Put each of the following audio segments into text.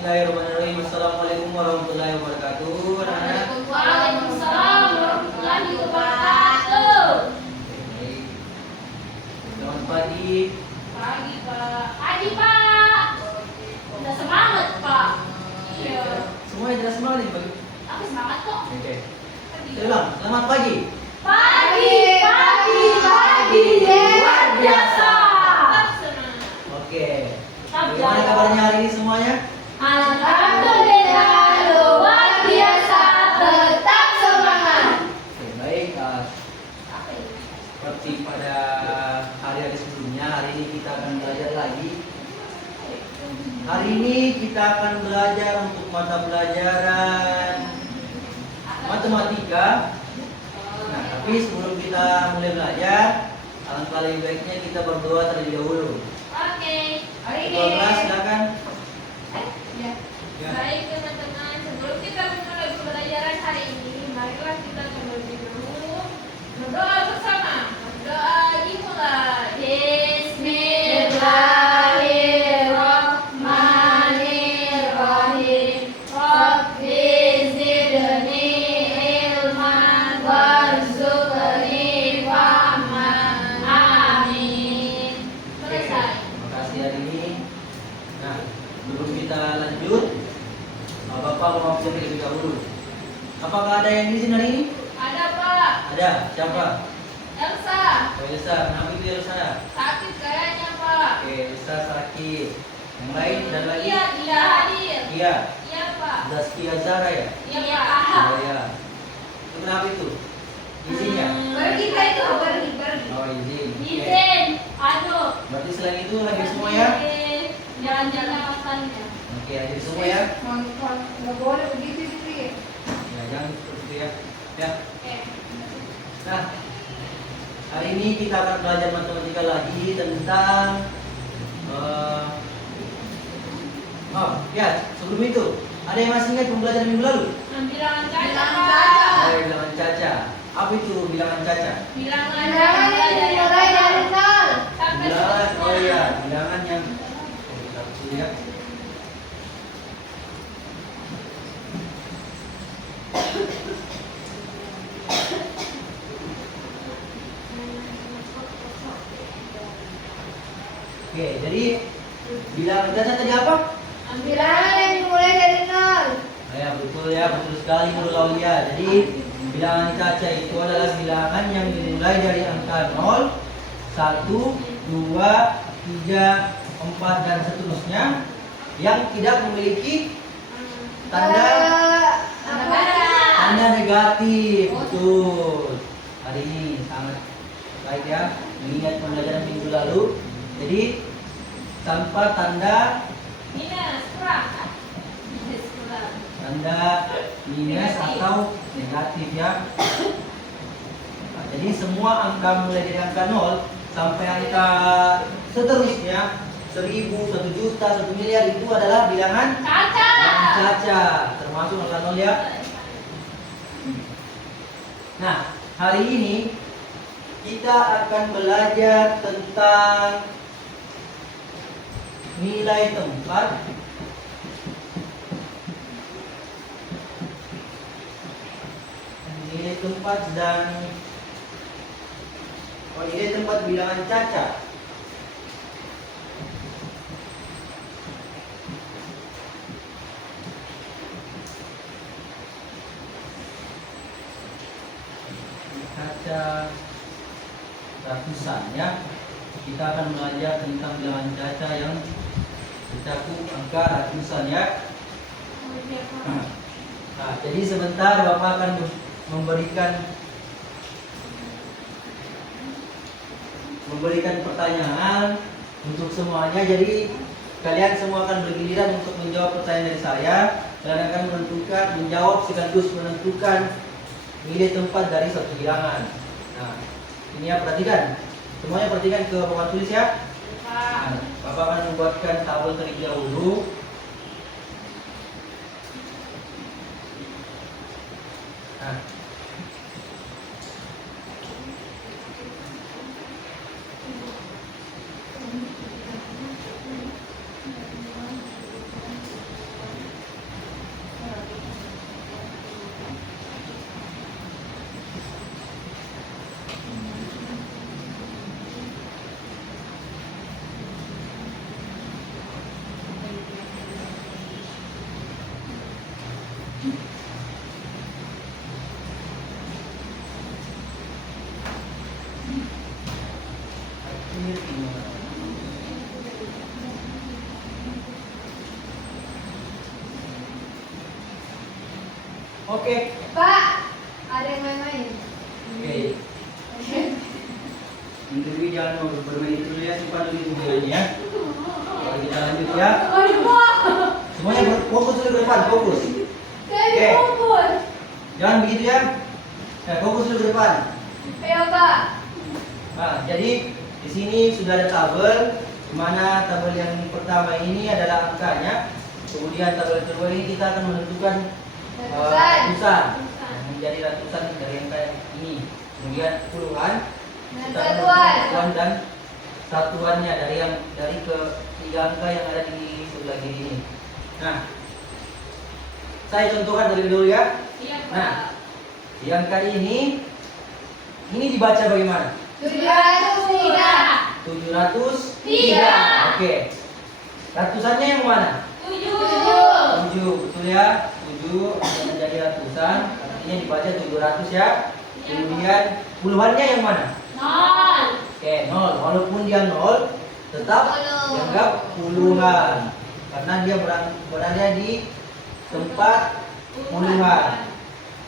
Bismillahirrahmanirrahim. Assalamualaikum warahmatullahi wabarakatuh. Anak-anak. Waalaikumsalam warahmatullahi wabarakatuh. Baik. Selamat pagi. Pagi Pak. Pagi Pak. Udah semangat Pak. Iya. Semuanya jelas semangat ini pagi. Aku semangat kok. Oke. Ulang. Selamat pagi. Pagi, pagi, pagi, luar biasa. Oke. Bagaimana kabarnya hari ini semuanya? Alhamdulillah luar biasa. Tetap semangat. Oke, baik. Seperti pada hari-hari sebelumnya, hari ini kita akan belajar lagi. Hari ini kita akan belajar untuk mata pelajaran matematika. Nah, tapi sebelum kita mulai belajar, alangkah lebih baiknya kita berdoa terlebih dahulu. Oke. Hari ini. Ketua, silakan. Ya. Ya. Baik teman-teman, sebelum kita memulai pembelajaran hari ini, marilah kita terlebih dahulu berdoa bersama. Doa dimulai. Bismillahirrahmanirrahim. Rabbi zidni ilman warzuqni fahman. Amin. Selesai. Terima kasih hari ini. Nah, sebelum kita lanjut, Bapak mau absen terlebih dahulu. Apakah ada yang di sini hari ini? Ada Pak. Ada. Siapa? Elsa. Oh, Elsa. Kenapa itu Elsa? Sakit kayaknya Pak. Oke, Elsa sakit. Yang lain dan lagi? Iya, tidak hadir. Iya. Iya Pak. Zaskia Zara ya? Iya Oh Pak. ya. Itu kenapa itu? Izinnya? Pergi kah itu? Pergi. Oh, izin. Oke. Izin. Aduh. Berarti selain itu hadir semua ya? Jalan-jalan alasannya. Oke, hadir semua ya? Nggak boleh begitu sih. Ya, jangan seperti itu ya. Ya. Oke. Nah, hari ini kita akan belajar matematika lagi tentang ya, sebelum itu ada yang masih ingat pembelajaran minggu lalu? Bilangan caca. Oh, bilangan caca. Apa itu bilangan caca? Bilangan yang mulai dari nol sampai Bilangan, oh 10. iya, bilangan yang kita tulis ya. Oke, jadi bilangan caca tadi apa? Bilangan yang dimulai dari nol. Ya, betul sekali Nurul Aulia. Jadi bilangan caca itu adalah bilangan yang dimulai dari angka 0, 1, 2, 3, 4 dan seterusnya yang tidak memiliki tanda negatif. Betul. Hari ini sangat baik ya, mengingat pembelajaran minggu lalu. Jadi tanpa tanda Minus kurang. Minus kurang. tanda minus atau negatif ya. Nah, jadi semua angka mulai dari angka 0 sampai angka seterusnya 1000, 1 juta, 1 miliar itu adalah bilangan Caca. caca, termasuk angka 0 ya. Nah, hari ini kita akan belajar tentang nilai tempat dan nilai tempat bilangan caca. Caca ratusan ya. Kita akan belajar tentang bilangan caca yang mencakup angka ratusan ya. Nah, jadi sebentar Bapak akan memberikan pertanyaan untuk semuanya. Jadi kalian semua akan bergiliran untuk menjawab pertanyaan dari saya dan akan menjawab sekaligus menentukan nilai tempat dari satu bilangan. Nah, ini ya, perhatikan. Semuanya perhatikan ke papan tulis ya. Nah, Bapak akan membuatkan tabel terlebih dahulu. Nah, Oke. Pak, ada yang main-main. Oke. Interview jangan bermain itu dulu ya, simpan dulu itu videonya ya. Kalau kita lanjut ya. Aduh, Pak. Semuanya fokus dulu ke depan, fokus. Jadi fokus. Jangan begitu ya. Nah, fokus dulu ke depan. Ayo, Pak. Nah, jadi di sini sudah ada tabel, di mana tabel yang pertama ini adalah angkanya. Kemudian tabel kedua ini kita akan menentukan ratusan. Menjadi ratusan dari angka ini. Kemudian puluhan. Dan Kita akan satuan. menentukan puluhan dan satuannya dari ketiga angka yang ada di sebelah kiri ini. Nah, saya contohkan dari dulu ya. Iya, Pak. Nah, di angka ini dibaca bagaimana? 703. 703. Oke. Ratusannya yang mana? 7. 7, betul ya? 7 menjadi ratusan, artinya dibaca 700 ya. Kemudian puluhannya yang mana? 0. Oke, 0. Walaupun dia 0, tetap dianggap puluhan. Karena dia berada di tempat puluhan.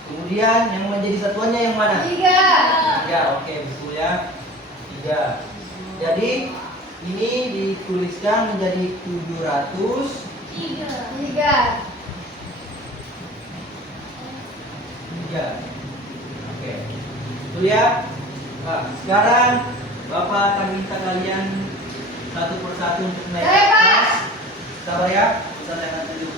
Kemudian yang menjadi satuannya yang mana? 3. 3, oke, betul ya. 3. Jadi ini dituliskan menjadi 700. 3. 3. Oke. Betul ya? Nah, sekarang Bapak akan minta kalian satu persatu untuk naik ke Saya, Pak. atas. Sabar ya, bisa naik dulu.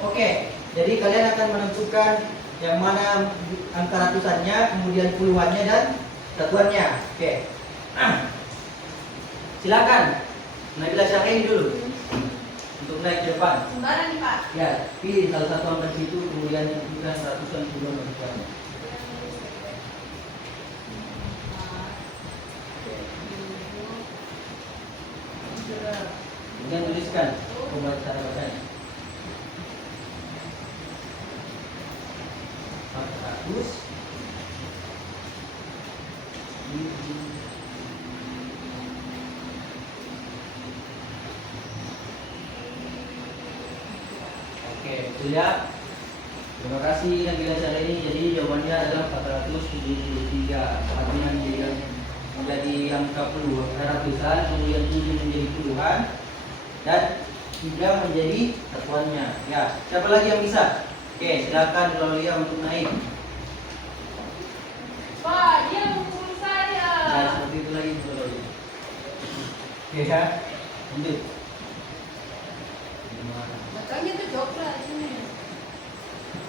Oke, jadi kalian akan menentukan yang mana angka ratusannya, kemudian puluhannya dan satuannya. Oke. Silakan. Nabila Syahrini dulu untuk naik ke depan. Sembarang nih, Pak. Ya, pilih salah satu angka di situ, kemudian tentukan ratusan puluhan dan satuannya. Kemudian tuliskan cara bacanya. 400. Oke, betul ya. Terima kasih Nabila Syahrini. Jadi jawabannya adalah 473. Artinya menjadi angka puluhan, ratusan, kemudian 7 menjadi puluhan, dan 3 menjadi satuannya. Ya, siapa lagi yang bisa? Oke, silakan Gloria untuk naik. Pak, dia mukul saya. Nah, seperti itu lagi Gloria. Oke ya, lanjut. Makanya tuh coklat sini.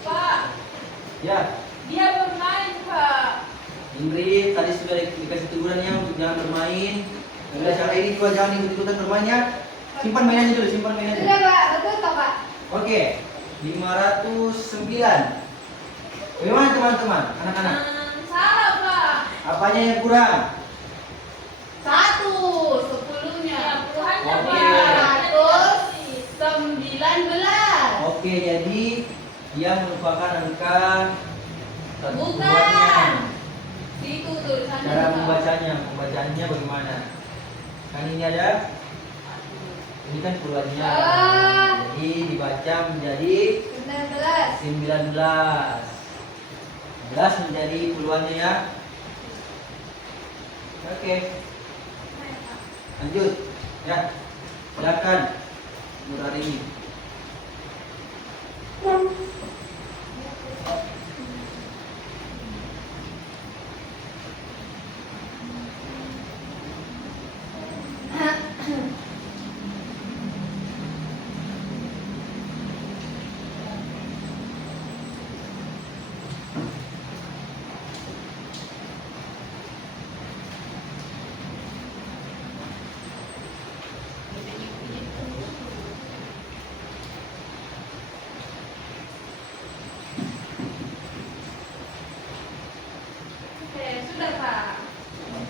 Pak, Ya, dia bermain, Pak. Indri tadi sudah dikasih tegurannya untuk jangan bermain. Nabila Syahrini juga jangan ikut-ikutan bermainnya. Simpan mainannya dulu, simpan mainannya. Sudah, Pak. Betul toh, Pak? Oke, 509. Bagaimana teman-teman, anak-anak? Salah, Pak. Apanya yang kurang? 1, 10-nya. Puluhannya, Oke. Pak. 119. Oke, jadi dia merupakan angka satu Bukan. buahnya. Situ tulisannya. Cara Pak. membacaannya bagaimana? Kan ini ada, ini kan puluhannya. Ah. Jadi dibaca menjadi 19. 19. 19 menjadi puluhannya ya. Oke, lanjut ya. Silakan Nur Arini.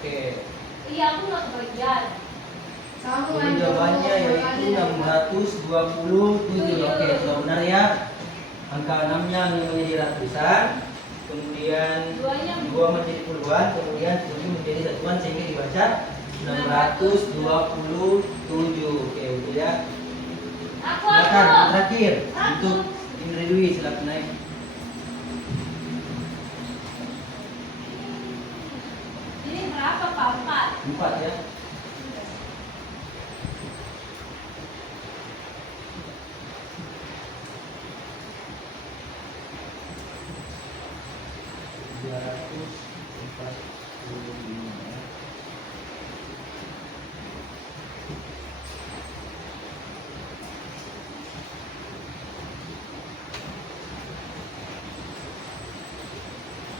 Oke. Iya, aku nggak kebagian. Kamu Jadi jawabannya yaitu 627. Oke, sudah benar ya. Angka 6-nya menjadi ratusan, kemudian Duanya 2 menjadi puluhan, kemudian 7 menjadi satuan sehingga dibaca 627. Oke, betul ya. aku. Silakan terakhir Aku. untuk Indri Dwi, silakan naik. Ini berapa Pak? 4 ya.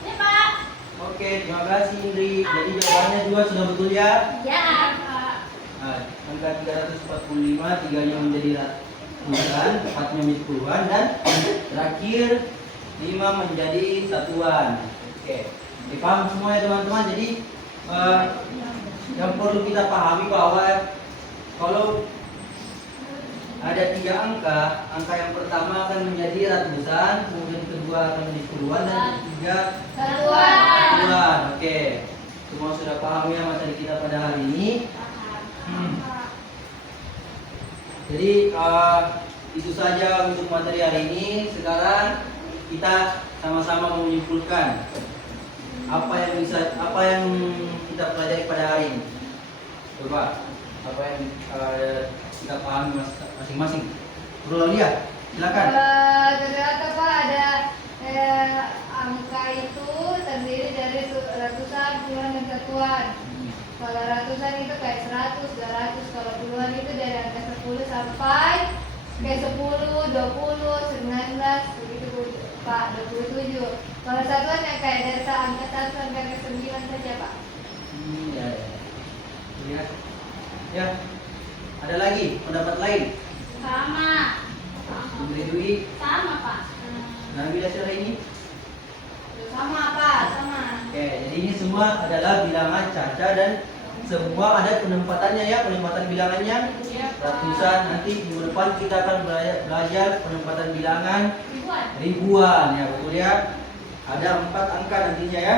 Ini Pak. Oke, terima kasih Indri. Jadi jawabannya juga sudah betul ya. Ya Pak. Nah, angka 345, 3-nya menjadi ratusan, 4-nya menjadi puluhan, dan terakhir 5 menjadi satuan. Oke, dipaham semua ya teman-teman. Jadi yang perlu kita pahami bahwa kalau ada 3 angka, angka yang pertama akan menjadi ratusan, kemudian kedua akan menjadi puluhan, dan ketiga satuan. Oke, semua sudah paham ya materi kita pada hari ini. Jadi itu saja untuk materi hari ini. Sekarang kita sama-sama menyimpulkan apa yang kita pelajari pada hari ini. Coba apa yang kita pahami masing-masing. Bro Lia, silakan. Ternyata Pak ada angka itu terdiri dari ratusan, puluhan, dan satuan. Kalau ratusan itu kayak 100, 200. Kalau puluhan itu dari angka 10 sampai kayak 10, 20, 19, begitu Pak, 27. Kalau satuan yang kayak dari angka 1 sampai angka 9 saja Pak. Ya. Ya. Ada lagi pendapat lain? Sama. Indri Dwi, Sama Pak. Nabila Syara ini? Sama Pak, sama. Oke, jadi ini semua adalah bilangan caca dan semua ada penempatannya ya, penempatan bilangannya. Iya Pak. Ratusan, nanti minggu depan kita akan belajar penempatan bilangan Ribuan. ribuan ya, betul ya. Ada 4 angka nantinya ya.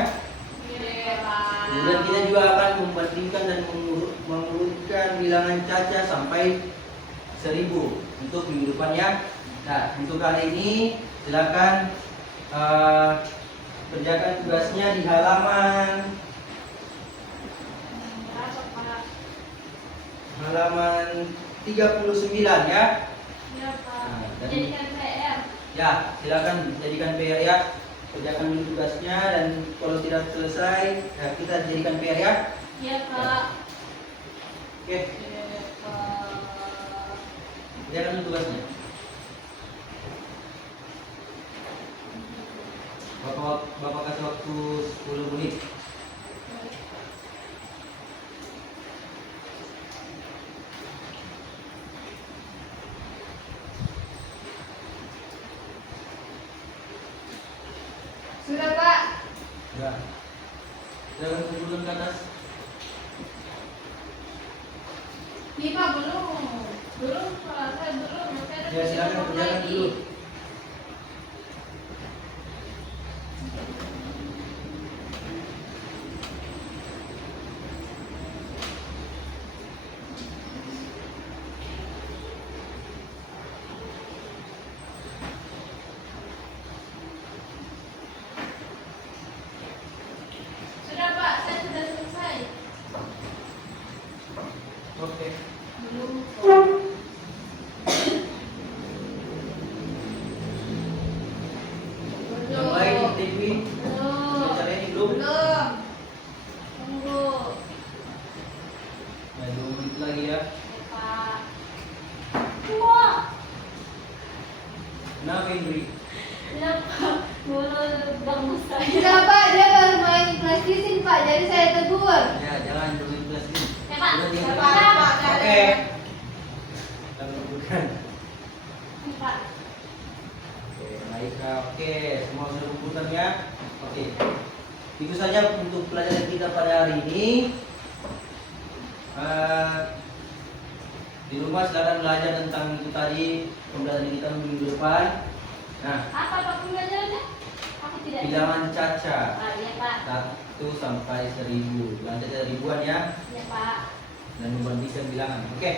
Iya Pak. Kemudian kita juga akan membandingkan dan mengurutkan bilangan caca sampai 1000 untuk minggu depan ya. Nah, untuk kali ini silakan kerjakan tugasnya di halaman Berapa Pak? 39 ya. Iya Pak. Nah, dan- Jadikan PR. Ya, silakan jadikan PR ya. Kerjakan dulu tugasnya dan kalau tidak selesai, ya, kita jadikan PR ya. Iya Pak. Oke, Iya Pak. kerjakan dulu tugasnya. Bapak kasih waktu 10 menit. Sudah Pak. Ya. Silakan kumpulkan ke atas. Ini Pak belum. Belum Pak. Saya belum. Saya ada Ya, silakan tugas kerjakan lagi. dulu. Sudah Pak. Saya sudah selesai. Oke. Belum. Itu saja untuk pelajaran kita pada hari ini. Di rumah silakan belajar tentang itu tadi, pembelajaran kita minggu depan. Nah, Apa Pak pembelajarannya? Aku tidak. bilangan caca Iya Pak. 1 sampai 1000. Bilangan caca ribuan ya, Iya Pak. dan ribuan bisa bilangan. Oke.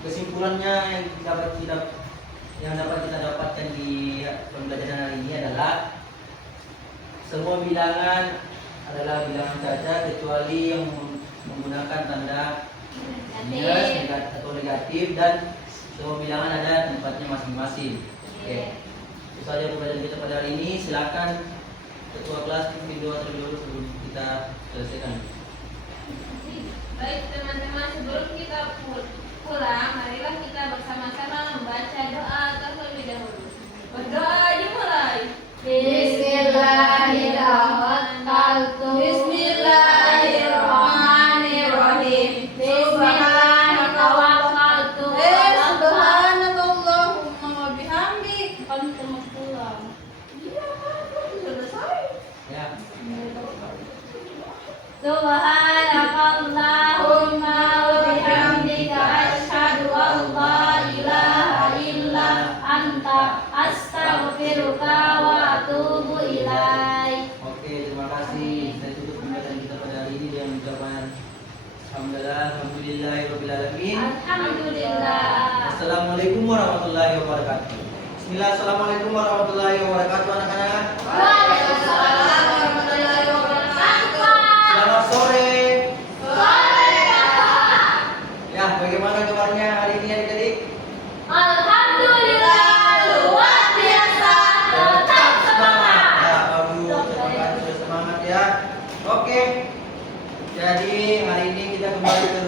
Kesimpulannya yang dapat kita dapatkan di pembelajaran hari ini adalah semua bilangan adalah bilangan caca kecuali yang menggunakan tanda minus atau negatif, dan semua bilangan ada tempatnya masing-masing. Oke. Itu saja pembelajaran kita pada hari ini. Silakan ketua kelas pimpin doa terlebih dahulu sebelum kita selesaikan. Baik teman-teman, sebelum kita pulang, marilah kita bersama-sama membaca doa terlebih dahulu. Berdoa dimulai. Bismillahirrahmanirrahim. Bismillahirrahmanirrahim. Bismillahirrahmanirrahim. Subhanakallahumma wa bihamdik. Kan terus pulang. Iya, selesai. Ya. Subhanakallahumma wa bihamdika asyhadu an la ilaha illa anta astaghfiruka wa atubu ilaik. Oke, terima kasih. Saya tutup pembelajaran kita pada hari ini dengan ucapan alhamdulillahirabbil alamin. Alhamdulillah. Assalamualaikum warahmatullahi wabarakatuh. Bismillah, assalamualaikum warahmatullahi wabarakatuh anak-anak. Waalaikumsalam warahmatullahi wabarakatuh. Selamat sore. Sore. Ya, bagaimana kabarnya hari ini adik-adik? Alhamdulillah, luar biasa. Tetap semangat. Ya, bagus. Terima kasih sudah semangat ya. Oke. Jadi hari ini kita kembali ke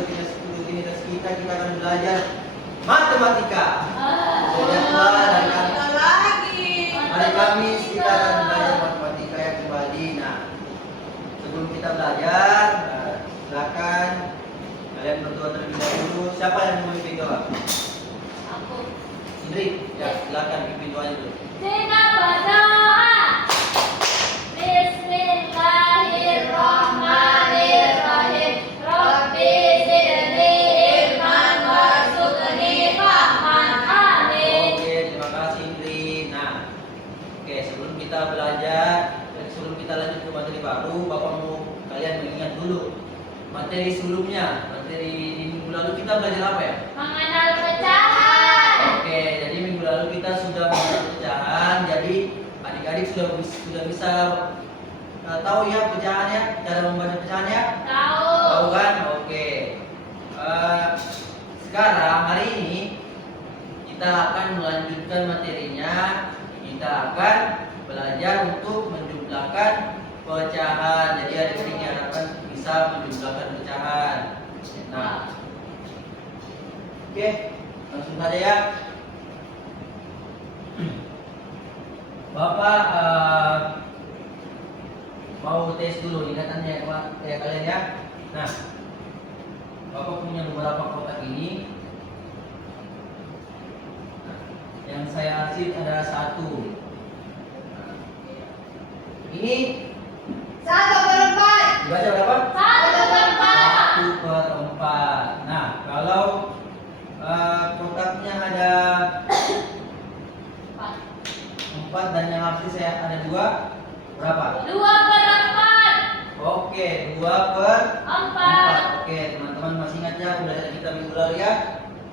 rutinitas kita. Kita akan belajar matematika. Lihatlah hari Kamis kita akan belajar matematika yang kembali. Nah, sebelum kita belajar, silakan kalian berdoa terlebih dahulu. Siapa yang mau pimpin doa? Aku. Indri, ya silakan pimpin doanya dulu. Kita berdoa. Bismillahirrahmanirrahim. Rabbi zidni ilman warzuqni fahman. Amin. Oke, terima kasih Indri. Nah, oke, sebelum kita belajar, sebelum kita lanjut ke materi baru, Bapak mau kalian mengingat dulu materi sebelumnya. Materi di minggu lalu kita belajar apa ya? Mengenal pecahan. Oke, jadi minggu lalu kita sudah mengenal pecahan. Jadi adik-adik sudah bisa tahu ya pecahannya, cara membaca pecahannya? Tahu. Tahu kan? Oke. Sekarang hari ini kita akan melanjutkan materinya. Kita akan belajar untuk menjumlahkan pecahan. Jadi adik-adik diharapkan bisa menjumlahkan pecahan. Nah, oke, langsung saja ya. Bapak mau tes dulu ingatannya ya kalian ya. Nah, Bapak punya beberapa kotak ini. Nah, yang saya kasih ada 1. Nah, ini 1/4. dibaca berapa? 1/4. 1/4. Nah, kalau kotaknya ada 4 dan yang asli saya ada 2, berapa? 2/4. Oke, 2/4. Oke, teman-teman masih ingat ya pembelajaran kita minggu lalu ya?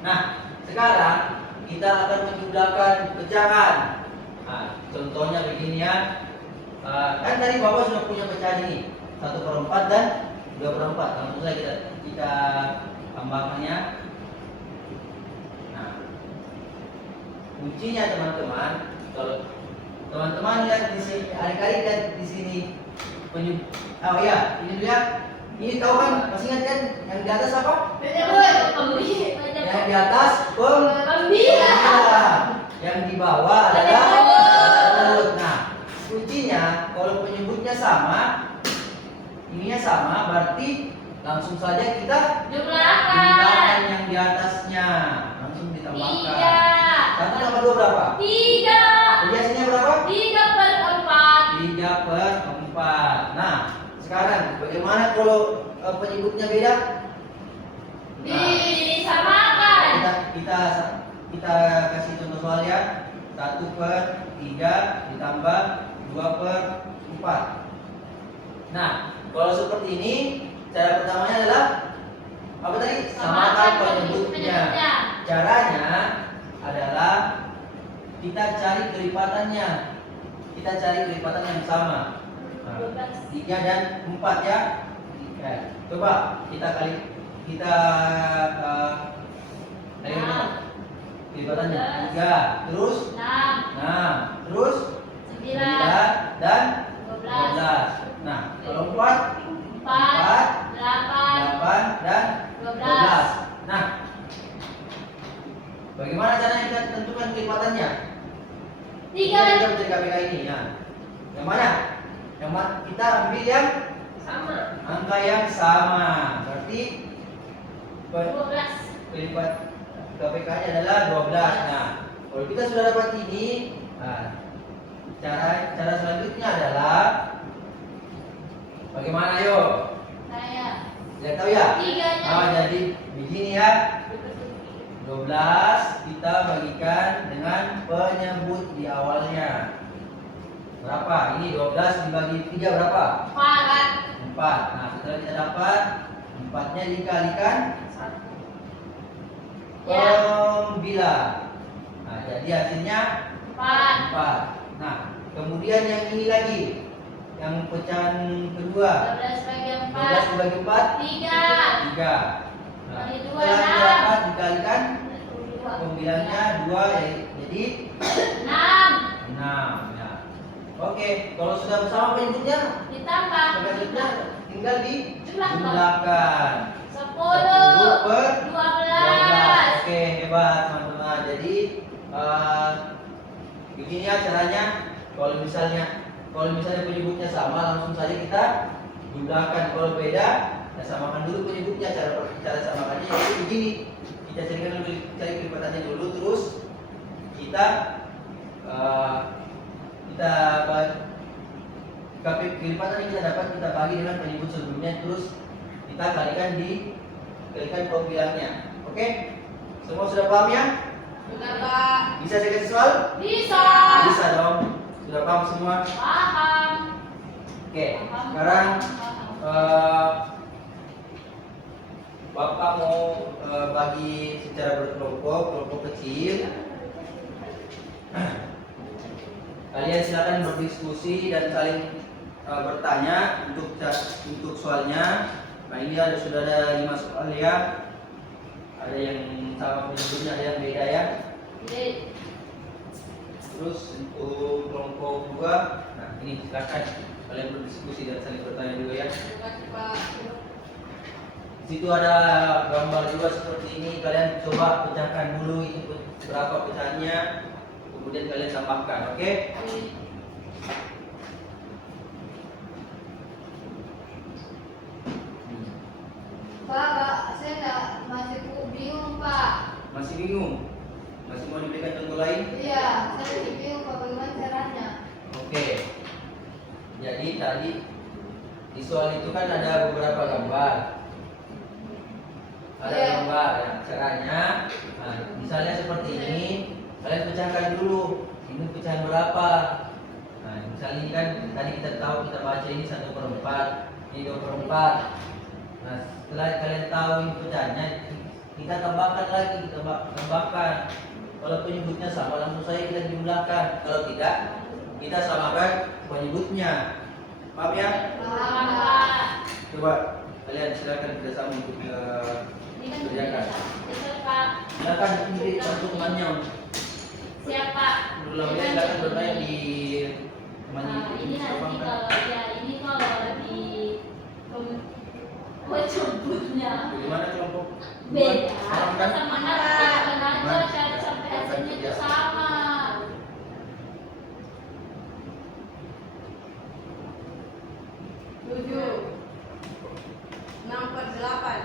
Nah, sekarang kita akan menjumlahkan pecahan. Nah, contohnya begini ya. Kan tadi Bapak sudah punya pecahan ini 1/4 dan 2/4. Langsung saja kita tambahkannya. Nah, kuncinya teman-teman, kalau teman-teman lihat di sini, adik-adik lihat di sini oh iya, ini lihat. Ini tahu kan? Masih ingat kan? Yang di atas apa? Yang di atas pembilang. Yang di bawah adalah penyebut. Nah, kuncinya kalau penyebutnya sama, ininya sama, berarti langsung saja kita jumlahkan yang di atasnya. Langsung ditambahkan. 1 tambah 2 berapa? 3. Jadi hasilnya berapa? 3/4. Bagaimana kalau penyebutnya beda? Disamakan. Kita kasih contoh soal ya. 1/3 ditambah 2/4. Nah, kalau seperti ini, cara pertamanya adalah apa tadi? Samakan penyebutnya. Caranya adalah kita cari kelipatannya. Kita cari kelipatan yang sama. Nah, 3 dan 4 ya. Ya, coba kita kelipatannya 3, terus 6, terus 9 dan 12. Nah, kalau 4 8 dan 12. Nah, bagaimana caranya kita tentukan kelipatannya? Kita menjadi KPK ini ya. Yang mana? Kita ambil yang Sama. angka yang sama. Berarti 12. kelipat KPK-nya adalah 12. Nah, kalau kita sudah dapat ini, nah, cara selanjutnya adalah bagaimana yo? Lihat tahu ya? Jadi begini ya. 12 kita bagikan dengan penyebut di awalnya. Berapa? Ini 12 dibagi 3 berapa? 4. Nah, setelah kita dapat 4-nya dikalikan 9. Nah, jadi hasilnya 4. Nah, kemudian yang ini lagi, yang pecahan kedua, 12 dibagi 4 3. Nah, setelah kita dapat dikalikan 9-nya 2 jadi 6. Nah, oke, kalau sudah bersama penyebutnya, selanjutnya tinggal dijumlahkan. 10/12. Oke, hebat teman-teman. Jadi begini ya caranya. Kalau misalnya penyebutnya sama, langsung saja kita jumlahkan. Kalau beda, kita samakan dulu penyebutnya. Cara samakannya yaitu begini. Kita cari kelipatannya dulu, terus kita kelipatan yang kita dapat kita bagi dengan penyebut sebelumnya, terus kita kalikan pembilangnya. Oke? Semua sudah paham ya? Sudah, Pak. Bisa saya kasih soal? Bisa. Bisa dong. Sudah paham semua? Paham. Oke. Sekarang Bapak mau bagi secara kelompok kecil. Kalian silakan berdiskusi dan saling bertanya untuk soalnya. Nah, ini sudah ada 5 soal ya. Ada yang sama penyebutnya, ada yang beda ya. Terus untuk kelompok 2, nah ini silakan kalian berdiskusi dan saling bertanya juga ya. Di situ ada gambar juga seperti ini. Kalian coba pecahkan dulu itu berapa pecahannya, kemudian kalian tambahkan, oke? Pak, saya masih bingung, Pak. Masih bingung? Masih mau diberikan contoh lain? Iya, saya masih bingung, Pak, bagaimana caranya? Oke. Jadi tadi di soal itu kan ada beberapa gambar. Ada gambar. Ya, caranya, nah, misalnya seperti ini, kalian pecahkan dulu. Ini pecahan berapa? Nah, misalnya ini kan tadi kita tahu, kita baca ini 1/4, ini 2/4. Nah, setelah kalian tahu ini pecahannya, kita tambahkan lagi, kita tambahkan. Kalau penyebutnya sama, langsung saja kita jumlahkan. Kalau tidak, kita samakan penyebutnya. Paham ya? Paham, Pak. Coba kalian silakan kerjasama untuk kerjakan. Bisa, Pak. Silakan pilih satu temannya. Siapa? Ulang ya, silakan bertanya di temannya. Ini nanti kalau lagi jemputnya Bagaimana kelompok? beda Paham kan? sama anak cari sampai hasilnya itu sama. Tujuh, 6/8.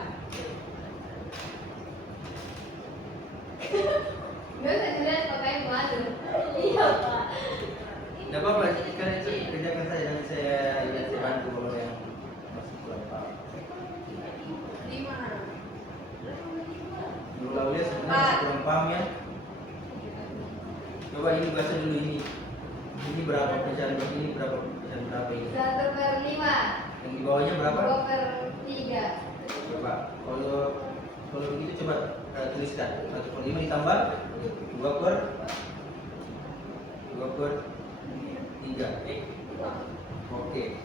Nggak usah jelas, pakai malu. Iya, Pak. Tidak apa-apa, kalian kerjakan saja, nanti saya bantu kalau yang masih kurang paham ya. Coba ini baca dulu ini. Ini berapa pecahan ini, berapa pecahan berapa ini? 1/5. Yang di bawahnya berapa? 2/3. Coba kalau begitu coba tuliskan 1/5 ditambah 2/3. Oke.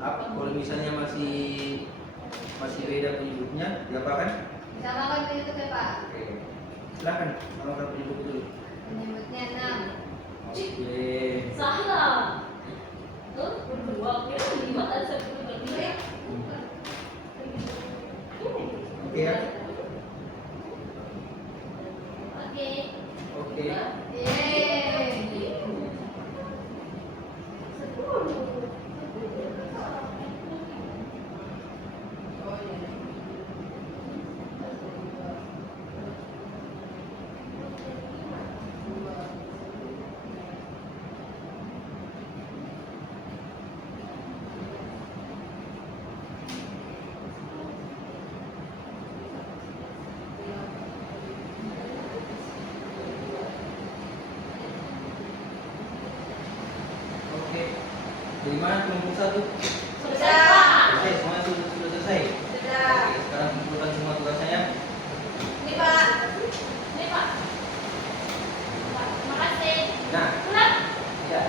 Apa kalau misalnya masih beda penyebutnya diapakan? Disamakan penyebutnya Pak. Oke. Silakan samakan penyebut dulu. Penyebutnya 6. Oke. Salah. Tuh, berdua. Oke, 5 dan 10 berdua. Oke ya. Oke. Oke. Yeay. Oke. Dari mana kelompok satu? Sudah. Oke, semuanya sudah selesai. Sudah. Oke, sekarang kumpulkan semua tugasnya ya. Ini Pak. Ini Pak. Pak, terima kasih. Nah, Pulang. ya.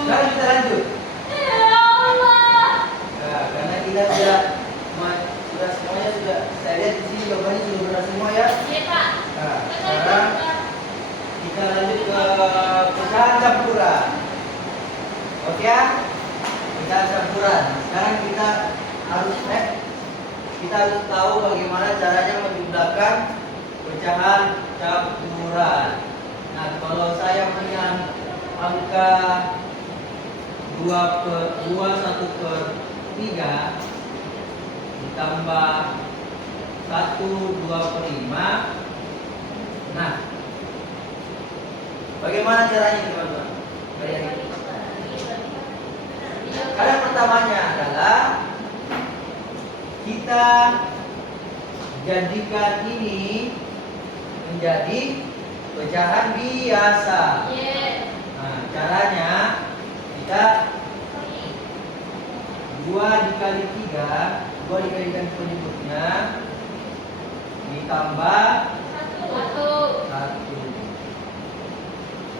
Sekarang kita lanjut. Ya Allah. Nah, karena kita sudah semuanya sudah saya lihat di sini jawabannya sudah benar semua ya. Iya Pak. Nah, sekarang kita lanjut ke pecahan campuran. Oke ya? Pecahan campuran. Sekarang kita harus tahu bagaimana caranya menjumlahkan pecahan campuran. Nah, kalau saya punya angka 1/3 ditambah 1/2/5. Nah, bagaimana caranya teman-teman? Cara pertamanya adalah kita jadikan ini menjadi pecahan biasa. Iya. Nah, caranya kita 2 dikali 3, 2 dikalikan penyebutnya ditambah 1. 1.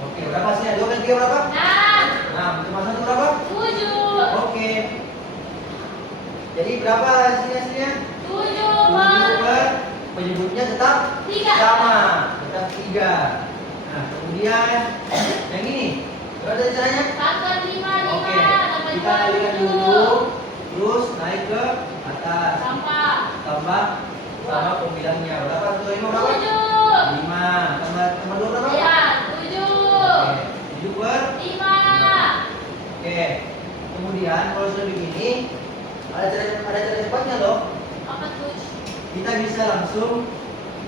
Oke, berapa sih? 2 kali 3 berapa? 6. 6 ditambah 1 berapa? 7. Oke. Jadi berapa hasilnya? 7 7 Pak. per penyebutnya tetap 3. sama, tetap 3. Nah, kemudian yang ini. Berapa tadi caranya? 1/5. Oke. 5 Kita kalikan dulu, terus naik ke atas. Tambah. Tambah sama pembilangnya. Berapa? 1/5 berapa? 7. 5. Tambah 2 berapa? Iya, 7. Oke. 7 per 5. Oke. Kemudian kalau sudah begini, ada cara cepatnya loh. Apa tuh? Kita bisa langsung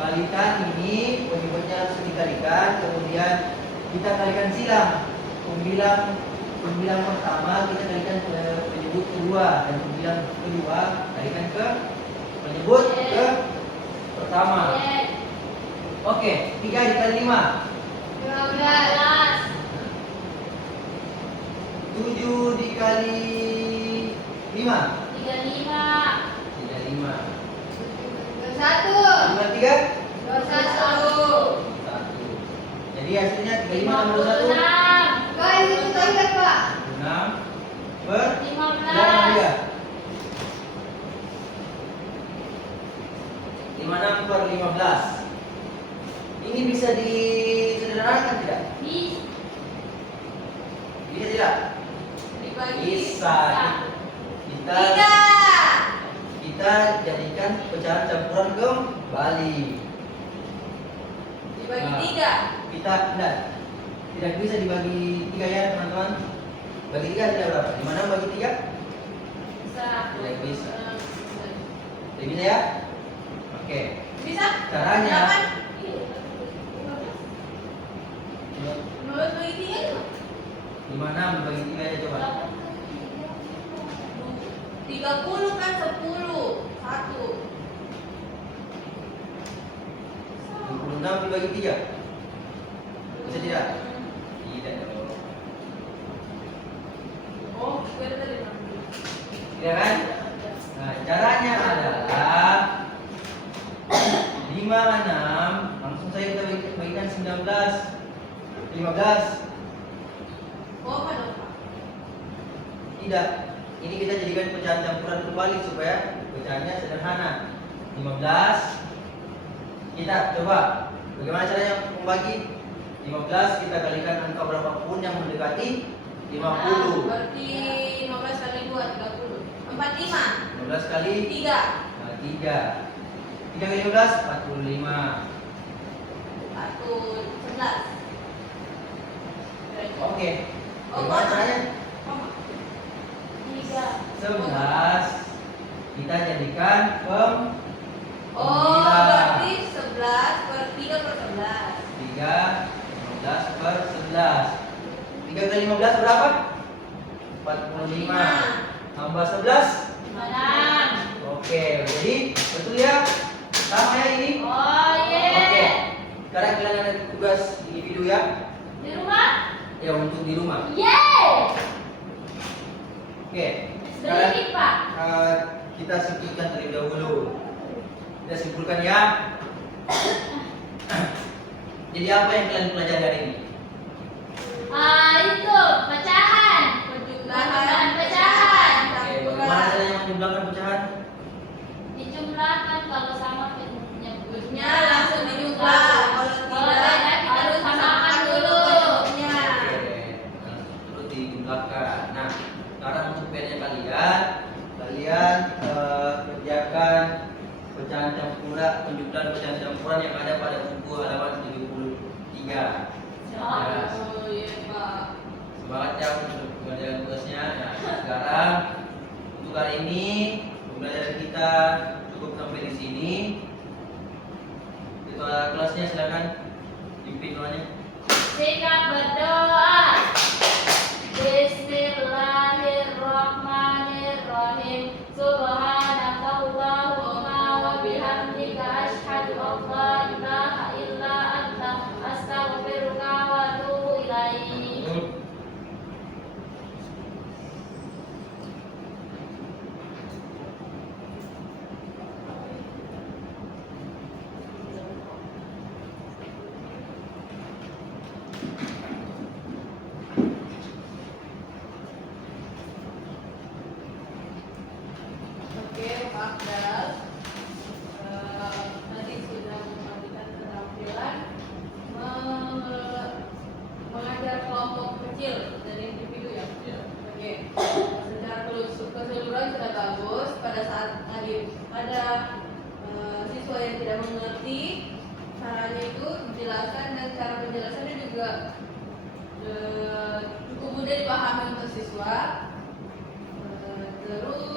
kalikan ini, penyebutnya langsung dikalikan, kemudian kita kalikan silang. Pembilang pertama kita kalikan ke penyebut kedua, dan pembilang kedua kalikan ke penyebut ke pertama. Iya. Oke, 3 dikali 5. 15. 7 dikali 5. 35. 35. 21. 5 3. 21. 1. Jadi hasilnya 35 tambah 21. 56. Pak, itu tadi Pak. 6 per 15. 56 per 15. Ini bisa disederhanakan tidak? Bisa tidak? Bisa. Kita jadikan pecahan campuran kembali. Dibagi Nah, Kita tidak bisa dibagi 3 ya teman-teman. Bagi 3 tidak berapa? 56 bagi 3? Bisa. Tidak bisa. Tidak bisa ya? Oke. Bisa? Caranya 15 bagi 3 56 bagi 3 aja coba. 30 kan 10. 1. 26 dibagi 3. Bisa tidak? Tidak dong. Oh, gue tadi Tidak kan? Nah, caranya adalah 5 6 langsung saja kita bagikan 19 15. Oh, apa dong, Pak? Tidak. Ini kita jadikan pecahan campuran kembali supaya pecahannya sederhana. 15. Kita coba bagaimana caranya membagi? 15 kita kalikan angka berapapun yang mendekati 50. Berarti 15 kali 2, 30. 45. 15 kali 3. 3. 3 kali 15 45. 11. Oke. Oh, Bagaimana caranya? 3. 11 kita jadikan Oh, berarti 11 per 3 per 11. 3 15 per 11. 3 kali 15 berapa? 45. Tambah 11. 6. Oke, jadi betul ya? Sama ya ini? Oh, Oke. Sekarang kalian ada tugas individu ya? Di rumah? Ya, untuk di rumah. Yeay! Oke. Sekarang Sedikit, Pak. kita simpulkan terlebih dahulu. Kita simpulkan ya. Jadi apa yang kalian pelajari hari ini? Itu pecahan. Penjumlahan pecahan. Oke, bagaimana caranya menjumlahkan pecahan? Dijumlahkan kalau sama penyebutnya langsung dijumlah. Kalau tidak kita harus samakan dulu. Oke, langsung dulu dijumlahkan. Nah, sekarang untuk PR-nya kalian kerjakan pecahan campuran, penjumlahan pecahan campuran yang ada pada buku halaman 73. Oh, iya, Pak. Semangat ya untuk pengerjaan tugasnya. Nah, sekarang untuk hari ini pembelajaran kita cukup sampai di sini. Ketua kelasnya silakan pimpin doanya. Sikap berdoa. Bismillahirrahmanirrahim. Subhanakallahumma wa bihamdika asyhadu an la ilaha illa anta astaghfiruka wa atubu ilaik. Oke, Pak Dal. Tadi sudah memberikan keterampilan mengajar kelompok kecil dan individu ya. Oke. Secara keseluruhan sudah bagus. Pada saat tadi ada siswa yang tidak mengerti caranya itu dijelaskan dan cara penjelasannya juga cukup mudah dipahami untuk siswa. Terus